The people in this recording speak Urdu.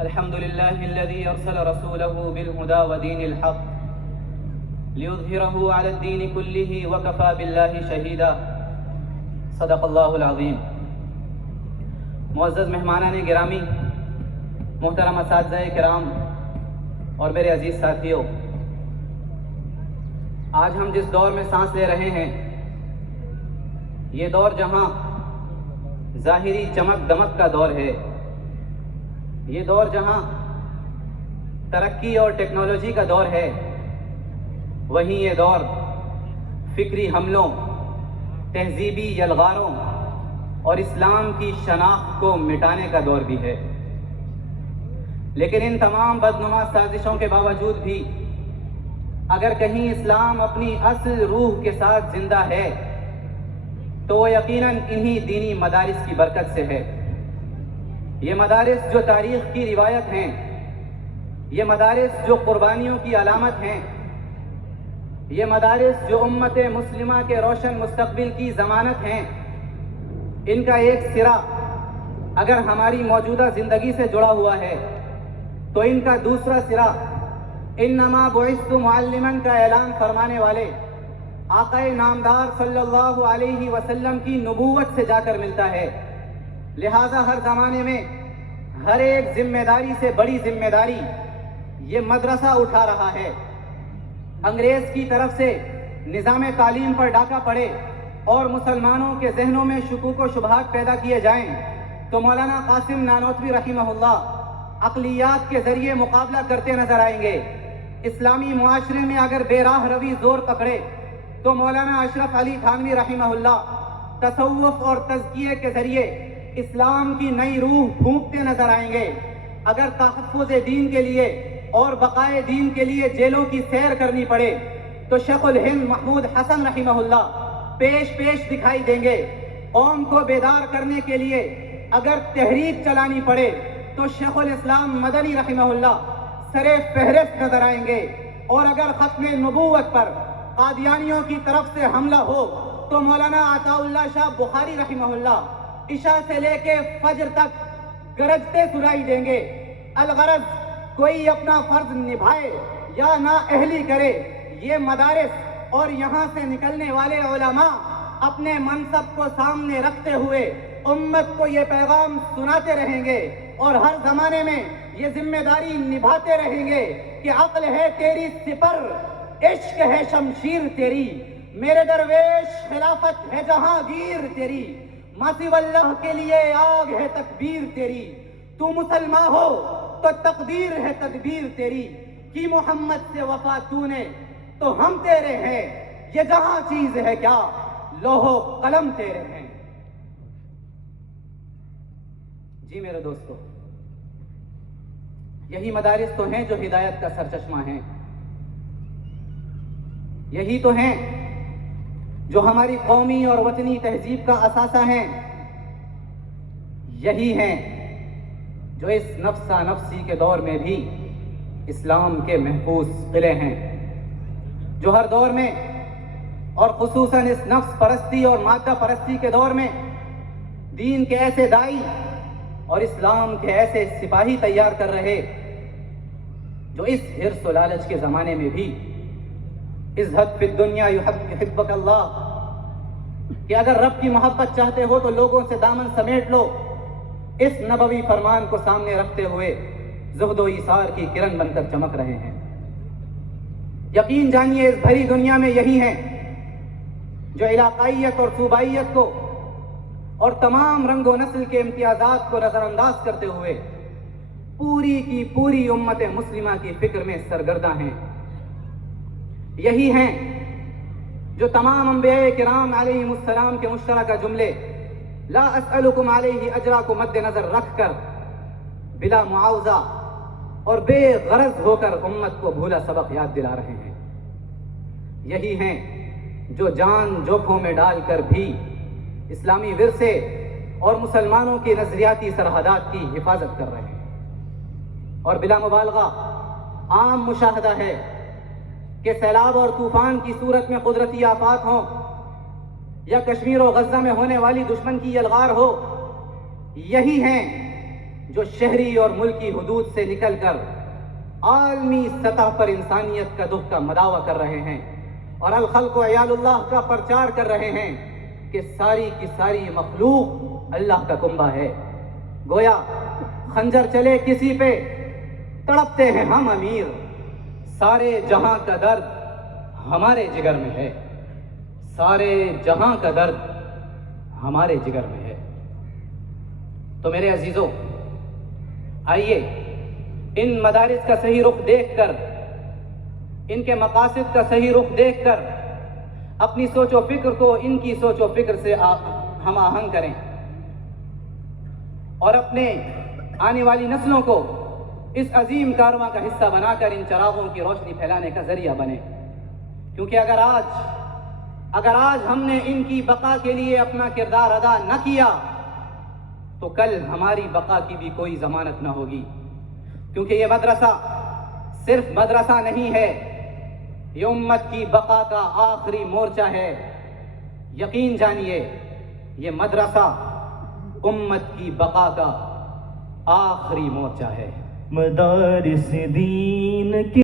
الحمد لله الذي أرسل رسوله بالهدى ودين الحق ليظهره على الدين كله وكفى بالله شهيدا صدق اللہ العظیم۔ معزز مہمانان گرامی، محترم اساتذہ کرام اور میرے عزیز ساتھیوں، آج ہم جس دور میں سانس لے رہے ہیں، یہ دور جہاں ظاہری چمک دمک کا دور ہے، یہ دور جہاں ترقی اور ٹیکنالوجی کا دور ہے، وہیں یہ دور فکری حملوں، تہذیبی یلغاروں اور اسلام کی شناخت کو مٹانے کا دور بھی ہے۔ لیکن ان تمام بدنما سازشوں کے باوجود بھی اگر کہیں اسلام اپنی اصل روح کے ساتھ زندہ ہے تو وہ یقیناً انہی دینی مدارس کی برکت سے ہے۔ یہ مدارس جو تاریخ کی روایت ہیں، یہ مدارس جو قربانیوں کی علامت ہیں، یہ مدارس جو امت مسلمہ کے روشن مستقبل کی ضمانت ہیں، ان کا ایک سرا اگر ہماری موجودہ زندگی سے جڑا ہوا ہے تو ان کا دوسرا سرا انما بعثت معلما کا اعلان فرمانے والے آقا نامدار صلی اللہ علیہ وسلم کی نبوت سے جا کر ملتا ہے۔ لہذا ہر زمانے میں ہر ایک ذمہ داری سے بڑی ذمہ داری یہ مدرسہ اٹھا رہا ہے۔ انگریز کی طرف سے نظام تعلیم پر ڈاکہ پڑے اور مسلمانوں کے ذہنوں میں شکوک و شبہات پیدا کیے جائیں تو مولانا قاسم نانوتوی رحمہ اللہ عقلیات کے ذریعے مقابلہ کرتے نظر آئیں گے۔ اسلامی معاشرے میں اگر بے راہ روی زور پکڑے تو مولانا اشرف علی تھانوی رحمہ اللہ تصوف اور تزکیے کے ذریعے اسلام کی نئی روح پھونکتے نظر آئیں گے۔ اگر تحفظ دین کے لیے اور بقائے دین کے لیے جیلوں کی سیر کرنی پڑے تو شیخ الہند محمود حسن رحمہ اللہ پیش دکھائی دیں گے۔ قوم کو بیدار کرنے کے لیے اگر تحریک چلانی پڑے تو شیخ الاسلام مدنی رحمہ اللہ سرے فہرست نظر آئیں گے۔ اور اگر ختم نبوت پر قادیانیوں کی طرف سے حملہ ہو تو مولانا عطا اللہ شاہ بخاری رحمہ اللہ عشاء سے لے کے فجر تک گرجتے سنائی دیں گے۔ الغرض کوئی اپنا فرض نبھائے یا نا اہلی کرے، یہ مدارس اور یہاں سے نکلنے والے علماء اپنے منصب کو سامنے رکھتے ہوئے امت کو یہ پیغام سناتے رہیں گے اور ہر زمانے میں یہ ذمہ داری نبھاتے رہیں گے کہ عقل ہے تیری سپر، عشق ہے شمشیر تیری، میرے درویش خلافت ہے جہانگیر تیری، ماسو اللہ کے لیے آگ ہے تکبیر تیری، تو مسلمان ہو تو تقدیر ہے تدبیر تیری، کی محمد سے وفا تو نے تو ہم تیرے ہیں، یہ جہاں چیز ہے کیا لوح و قلم تیرے ہیں۔ جی میرے دوستو، یہی مدارس تو ہیں جو ہدایت کا سرچشمہ ہیں، یہی تو ہیں جو ہماری قومی اور وطنی تہذیب کا اثاثہ ہیں، یہی ہیں جو اس نفسا نفسی کے دور میں بھی اسلام کے محفوظ قلعے ہیں، جو ہر دور میں اور خصوصاً اس نفس پرستی اور مادہ پرستی کے دور میں دین کے ایسے دائی اور اسلام کے ایسے سپاہی تیار کر رہے جو اس حرص و لالچ کے زمانے میں بھی ازہد فی الدنیا یحبک اللہ کہ اگر رب کی محبت چاہتے ہو تو لوگوں سے دامن سمیٹ لو، اس نبوی فرمان کو سامنے رکھتے ہوئے زہد و ایثار کی کرن بن کر چمک رہے ہیں۔ یقین جانیے اس بھری دنیا میں یہی ہیں جو علاقائیت اور صوبائیت کو اور تمام رنگ و نسل کے امتیازات کو نظر انداز کرتے ہوئے پوری کی پوری امت مسلمہ کی فکر میں سرگرداں ہیں، یہی ہیں جو تمام انبیاء کرام علیہم السلام کے مشترکہ جملے لا اسألکم علیہ اجرا کو مد نظر رکھ کر بلا معاوضہ اور بے غرض ہو کر امت کو بھولا سبق یاد دلا رہے ہیں، یہی ہیں جو جان جوکھوں میں ڈال کر بھی اسلامی ورثے اور مسلمانوں کی نظریاتی سرحدات کی حفاظت کر رہے ہیں۔ اور بلا مبالغہ عام مشاہدہ ہے کہ سیلاب اور طوفان کی صورت میں قدرتی آفات ہوں یا کشمیر و غزہ میں ہونے والی دشمن کی یلغار ہو، یہی ہیں جو شہری اور ملکی حدود سے نکل کر عالمی سطح پر انسانیت کا دکھ کا مداوع کر رہے ہیں اور الخلق و عیال اللہ کا پرچار کر رہے ہیں کہ ساری کی ساری مخلوق اللہ کا کنبہ ہے. گویا خنجر چلے کسی پہ تڑپتے ہیں ہم امیر، سارے جہاں کا درد ہمارے جگر میں ہے، سارے جہاں کا درد ہمارے جگر میں ہے. تو میرے عزیزوں، آئیے ان مدارس کا صحیح رخ دیکھ کر، ان کے مقاصد کا صحیح رخ دیکھ کر اپنی سوچ و فکر کو ان کی سوچ و فکر سے ہم آہنگ کریں اور اپنے آنے والی نسلوں کو اس عظیم کارواں کا حصہ بنا کر ان چراغوں کی روشنی پھیلانے کا ذریعہ بنے. کیونکہ اگر آج ہم نے ان کی بقا کے لیے اپنا کردار ادا نہ کیا تو کل ہماری بقا کی بھی کوئی ضمانت نہ ہوگی. کیونکہ یہ مدرسہ صرف مدرسہ نہیں ہے، یہ امت کی بقا کا آخری مورچہ ہے. یقین جانیے، یہ مدرسہ امت کی بقا کا آخری مورچہ ہے. مدارس دین کی